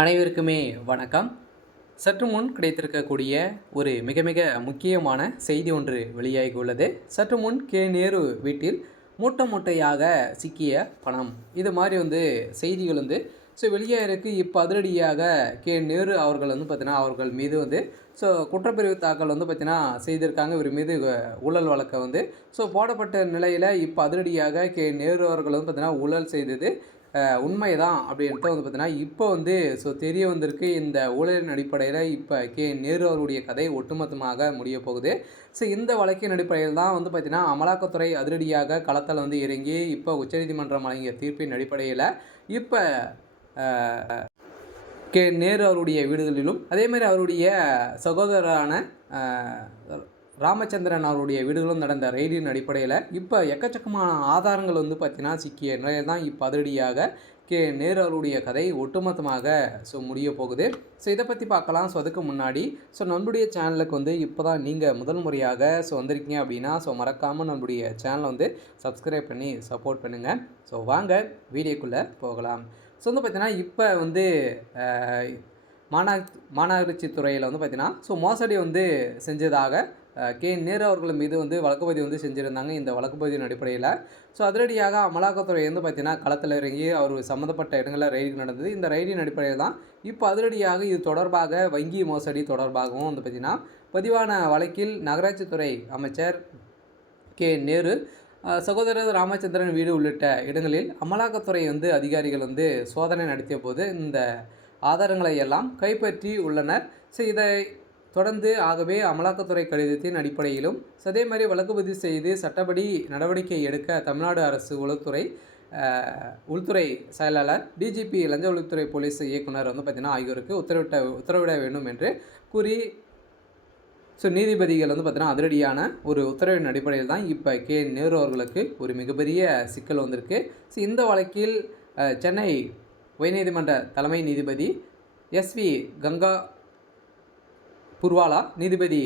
அனைவருக்குமே வணக்கம். சற்று முன் கிடைத்திருக்கக்கூடிய ஒரு மிக மிக முக்கியமான செய்தி ஒன்று வெளியாகி உள்ளது. சற்று முன் நேரு வீட்டில் மூட்டை மூட்டையாக சிக்கிய பணம், இது மாதிரி செய்திகள் வெளியாகிருக்கு. இப்போ அதிரடியாக நேரு அவர்கள் பார்த்தீங்கன்னா அவர்கள் மீது குற்றப்பிரிவு தாக்கல் பார்த்தீங்கன்னா செய்திருக்காங்க. இவர் மீது ஊழல் வழக்கை போடப்பட்ட நிலையில் இப்போ அதிரடியாக நேரு அவர்கள் பார்த்தீங்கன்னா ஊழல் செய்தது உண்மைதான் அப்படின்ட்டு பார்த்தீங்கன்னா இப்போ தெரிய வந்திருக்கு. இந்த ஊழலின் அடிப்படையில் இப்போ நேரு அவருடைய கதை ஒட்டுமொத்தமாக முடிய போகுது. இந்த வழக்கின் அடிப்படையில் தான் பார்த்தீங்கன்னா அமலாக்கத்துறை அதிரடியாக களத்தில் இறங்கி இப்போ உச்சநீதிமன்றம் வழங்கிய தீர்ப்பின் அடிப்படையில் இப்போ நேரு அவருடைய வீடுகளிலும் அதேமாதிரி அவருடைய சகோதரரான ராமச்சந்திரன் அவருடைய வீடுகளும் நடந்த ரெய்டின் அடிப்படையில் இப்போ எக்கச்சக்கமான ஆதாரங்கள் பார்த்தீங்கன்னா சிக்கிய நிலையில் தான் இப்போ அதிரடியாக நேரு அவருடைய கதை ஒட்டுமொத்தமாக முடிய போகுது. இதை பற்றி பார்க்கலாம். அதுக்கு முன்னாடி நம்முடைய சேனலுக்கு இப்போ தான் நீங்கள் முதல் முறையாக வந்திருக்கீங்க அப்படின்னா மறக்காமல் நம்முடைய சேனலை சப்ஸ்கிரைப் பண்ணி சப்போர்ட் பண்ணுங்கள். வாங்க வீடியோக்குள்ளே போகலாம். பார்த்தீங்கன்னா இப்போ மாநகராட்சி துறையில் பார்த்தீங்கன்னா மோசடி செஞ்சதாக நேரு அவர்கள் மீது வழக்கு பதிவு செஞ்சுருந்தாங்க. இந்த வழக்கு பதிவின் அடிப்படையில் அதிரடியாக அமலாக்கத்துறை பார்த்தீங்கன்னா களத்தில் இறங்கி அவர் சம்மந்தப்பட்ட இடங்களில் ரெய்டு நடந்தது. இந்த ரெய்டின் அடிப்படையில் தான் இப்போ அதிரடியாக இது தொடர்பாக வங்கி மோசடி தொடர்பாகவும் பார்த்தீங்கன்னா பதிவான வழக்கில் நகராட்சித்துறை அமைச்சர் நேரு சகோதரர் ராமச்சந்திரன் வீடு உள்ளிட்ட இடங்களில் அமலாக்கத்துறை அதிகாரிகள் சோதனை நடத்திய போது இந்த ஆதாரங்களை எல்லாம் கைப்பற்றி உள்ளனர். இதை தொடர்ந்து ஆகவே அமலாக்கத்துறை கடிதத்தின் அடிப்படையிலும் அதே மாதிரி வழக்கு பதிவு செய்து சட்டப்படி நடவடிக்கை எடுக்க தமிழ்நாடு அரசு உள்துறை செயலாளர், டிஜிபி, லஞ்ச ஒழிப்புத்துறை போலீஸ் இயக்குனர் பார்த்தீங்கன்னா ஆகியோருக்கு உத்தரவிட வேண்டும் என்று கூறி நீதிபதிகள் பார்த்தீங்கன்னா அதிரடியான ஒரு உத்தரவின் அடிப்படையில் தான் இப்போ நேரு அவர்களுக்கு ஒரு மிகப்பெரிய சிக்கல் வந்திருக்கு. இந்த வழக்கில் சென்னை உயர்நீதிமன்ற தலைமை நீதிபதி எஸ்வி கங்கா புர்வாலா, நீதிபதி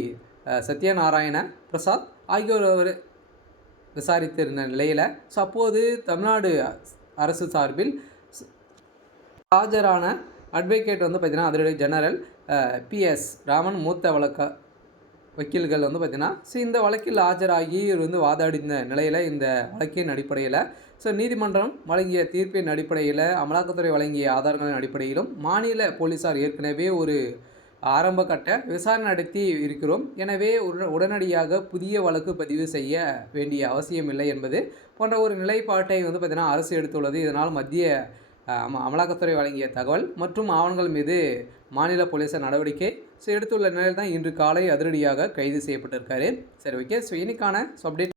சத்யநாராயண பிரசாத் ஆகியோர் விசாரித்திருந்த நிலையில் அப்போது தமிழ்நாடு அரசு சார்பில் ஆஜரான அட்வொகேட் பார்த்தீங்கன்னா அதிரடி ஜெனரல் PS ராமன் மூத்த வக்கீல்கள் பார்த்தீங்கன்னா இந்த வழக்கில் ஆஜராகி வாதாடின நிலையில் இந்த வழக்கின் அடிப்படையில் நீதிமன்றம் வழங்கிய தீர்ப்பின் அடிப்படையில் அமலாக்கத்துறை வழங்கிய ஆதாரங்களின் அடிப்படையிலும் மாநில போலீஸார் ஏற்கனவே ஒரு ஆரம்ப கட்ட விசாரணை நடத்தி இருக்கிறோம். எனவே உடனடியாக புதிய வழக்கு பதிவு செய்ய வேண்டிய அவசியம் இல்லை என்பது போன்ற ஒரு நிலைப்பாட்டை பார்த்தீங்கன்னா அரசு எடுத்துள்ளது. இதனால் மத்திய அமலாக்கத்துறை வழங்கிய தகவல் மற்றும் ஆவணங்கள் மீது மாநில போலீஸார் நடவடிக்கை எடுத்துள்ள நிலையில் தான் இன்று காலை அதிரடியாக கைது செய்யப்பட்டிருக்காரு. ஓகே. இன்னைக்கான அப்டேட்